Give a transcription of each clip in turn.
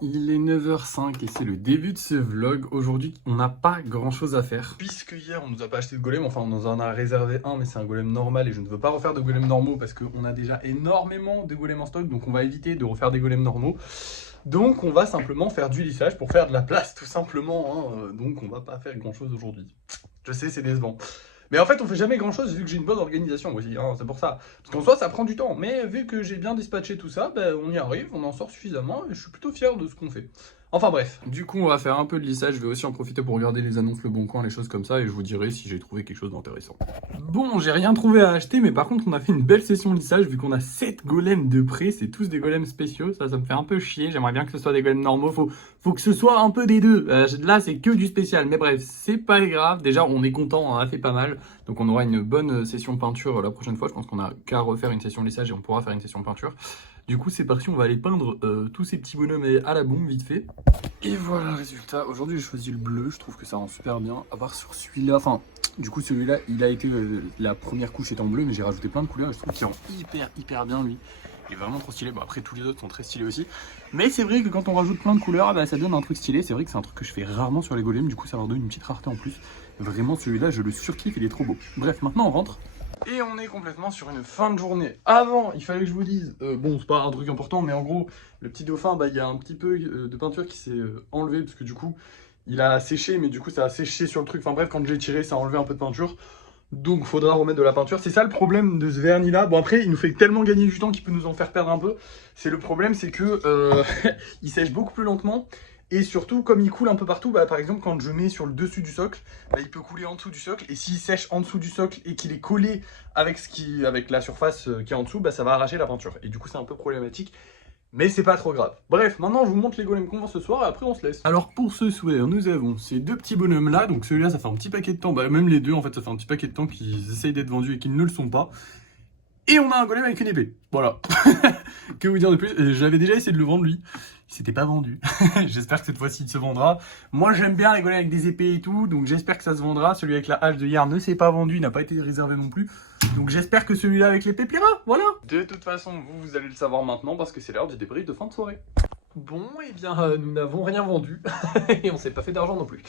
Il est 9h05 et c'est le début de ce vlog. Aujourd'hui, on n'a pas grand chose à faire. Puisque hier, on nous a pas acheté de golem, enfin on nous en a réservé un, mais c'est un golem normal et je ne veux pas refaire de golem normaux parce qu'on a déjà énormément de golems en stock, donc on va éviter de refaire des golems normaux. Donc on va simplement faire du lissage pour faire de la place, tout simplement, hein. Donc on va pas faire grand chose aujourd'hui. Je sais, c'est décevant. Mais en fait, on fait jamais grand chose vu que j'ai une bonne organisation aussi, hein, c'est pour ça. Parce qu'en soi, ça prend du temps. Mais vu que j'ai bien dispatché tout ça, ben, on y arrive, on en sort suffisamment et je suis plutôt fier de ce qu'on fait. Enfin bref. Du coup, on va faire un peu de lissage. Je vais aussi en profiter pour regarder les annonces Le Bon Coin, les choses comme ça, et je vous dirai si j'ai trouvé quelque chose d'intéressant. Bon, j'ai rien trouvé à acheter, mais par contre, on a fait une belle session lissage vu qu'on a 7 golems de près. C'est tous des golems spéciaux. Ça me fait un peu chier. J'aimerais bien que ce soit des golems normaux. Faut que ce soit un peu des deux. Là, c'est que du spécial. Mais bref, c'est pas grave. Déjà, on est content, on en a fait pas mal. Donc, on aura une bonne session peinture la prochaine fois. Je pense qu'on a qu'à refaire une session lissage et on pourra faire une session peinture. Du coup, c'est parti. On va aller peindre tous ces petits bonhommes à la bombe, vite fait. Et voilà le résultat. Aujourd'hui, j'ai choisi le bleu. Je trouve que ça rend super bien. À part sur celui-là. Enfin, du coup, celui-là, il a été. La première couche est en bleu, mais j'ai rajouté plein de couleurs. Et je trouve qu'il rend hyper bien, lui. Il est vraiment trop stylé. Bon, après, tous les autres sont très stylés aussi. Mais c'est vrai que quand on rajoute plein de couleurs, bah, ça donne un truc stylé. C'est vrai que c'est un truc que je fais rarement sur les golems. Du coup, ça leur donne une petite rareté en plus. Vraiment, celui-là, je le surkiffe. Il est trop beau. Bref, maintenant, on rentre. Et on est complètement sur une fin de journée. Avant, il fallait que je vous dise, bon, c'est pas un truc important, mais en gros, le petit dauphin, bah, il y a un petit peu de peinture qui s'est enlevé, parce que du coup, il a séché, mais du coup, ça a séché sur le truc. Enfin bref, quand je l'ai tiré, ça a enlevé un peu de peinture. Donc, faudra remettre de la peinture. C'est ça le problème de ce vernis-là. Bon, après, il nous fait tellement gagner du temps qu'il peut nous en faire perdre un peu. C'est le problème, c'est que il sèche beaucoup plus lentement. Et surtout, comme il coule un peu partout, bah, par exemple, quand je mets sur le dessus du socle, bah, il peut couler en dessous du socle. Et s'il sèche en dessous du socle et qu'il est collé avec, avec la surface qui est en dessous, bah, ça va arracher la peinture. Et du coup, c'est un peu problématique. Mais c'est pas trop grave. Bref, maintenant je vous montre les golems qu'on vend ce soir et après on se laisse. Alors pour ce soir, nous avons ces deux petits bonhommes là. Donc celui-là, ça fait un petit paquet de temps. Bah même les deux, en fait, ça fait un petit paquet de temps qu'ils essayent d'être vendus et qu'ils ne le sont pas. Et on a un golem avec une épée. Voilà. Que vous dire de plus? J'avais déjà essayé de le vendre lui. Il s'était pas vendu. J'espère que cette fois-ci il se vendra. Moi j'aime bien rigoler avec des épées et tout. Donc j'espère que ça se vendra. Celui avec la hache de hier ne s'est pas vendu. Il n'a pas été réservé non plus. Donc j'espère que celui-là avec l'épée plaira. Voilà. De toute façon, vous allez le savoir maintenant parce que c'est l'heure du débrief de fin de soirée. Bon, et bien nous n'avons rien vendu. Et on s'est pas fait d'argent non plus.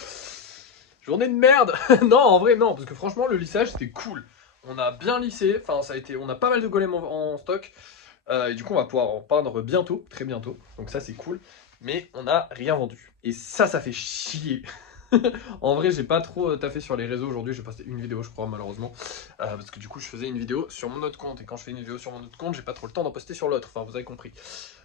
Journée de merde. Non, en vrai non. Parce que franchement le lissage c'était cool. On a bien lissé, enfin ça a été, on a pas mal de golems en stock, et du coup on va pouvoir en peindre bientôt, très bientôt, donc ça c'est cool, mais on n'a rien vendu, et ça fait chier. En vrai j'ai pas trop taffé sur les réseaux aujourd'hui, j'ai posté une vidéo je crois malheureusement, parce que du coup je faisais une vidéo sur mon autre compte, et quand je fais une vidéo sur mon autre compte, j'ai pas trop le temps d'en poster sur l'autre, enfin vous avez compris.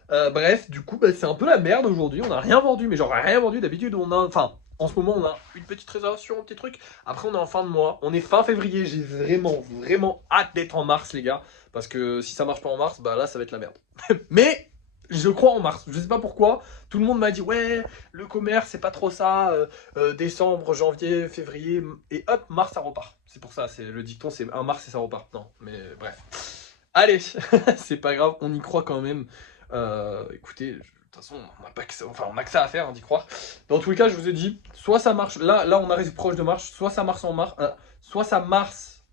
Bref, du coup bah, c'est un peu la merde aujourd'hui, on n'a rien vendu, mais genre rien vendu, d'habitude on a, enfin... En ce moment, on a une petite réservation, un petit truc. Après, on est en fin de mois. On est fin février. J'ai vraiment hâte d'être en mars, les gars. Parce que si ça marche pas en mars, bah là, ça va être la merde. Mais je crois en mars. Je sais pas pourquoi. Tout le monde m'a dit, ouais, le commerce, c'est pas trop ça. Décembre, janvier, février. Et hop, mars, ça repart. C'est pour ça. Le dicton, c'est un mars et ça repart. Non, mais bref. Allez, c'est pas grave. On y croit quand même. Écoutez... De toute façon, on a que ça à faire, hein, d'y croire. Dans tous les cas, je vous ai dit, soit ça marche, là on arrive proche de mars, soit ça marche en mars, soit ça marche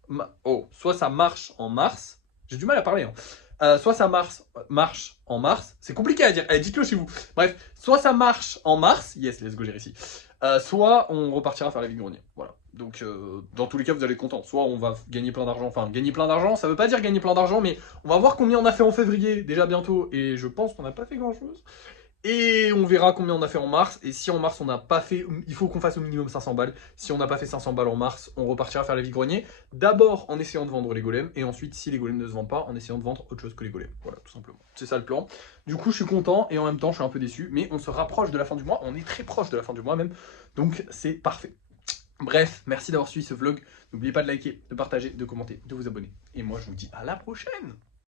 en mars. J'ai du mal à parler, hein. Soit ça marche en mars, c'est compliqué à dire, allez, dites-le chez vous. Bref, soit ça marche en mars, yes, let's go, j'ai réussi. Soit on repartira faire la vide-grenier, voilà. Donc, dans tous les cas, vous allez être content. Soit on va gagner plein d'argent, enfin, gagner plein d'argent, ça veut pas dire gagner plein d'argent, mais on va voir combien on a fait en février, déjà bientôt, et je pense qu'on n'a pas fait grand-chose. Et on verra combien on a fait en mars, et si en mars on n'a pas fait, il faut qu'on fasse au minimum 500 balles. Si on n'a pas fait 500 balles en mars, on repartira faire la vide-grenier. D'abord en essayant de vendre les golems, et ensuite, si les golems ne se vendent pas, en essayant de vendre autre chose que les golems. Voilà, tout simplement. C'est ça le plan. Du coup, je suis content, et en même temps, je suis un peu déçu, mais on se rapproche de la fin du mois, on est très proche de la fin du mois même, donc c'est parfait. Bref, merci d'avoir suivi ce vlog. N'oubliez pas de liker, de partager, de commenter, de vous abonner. Et moi, je vous dis à la prochaine!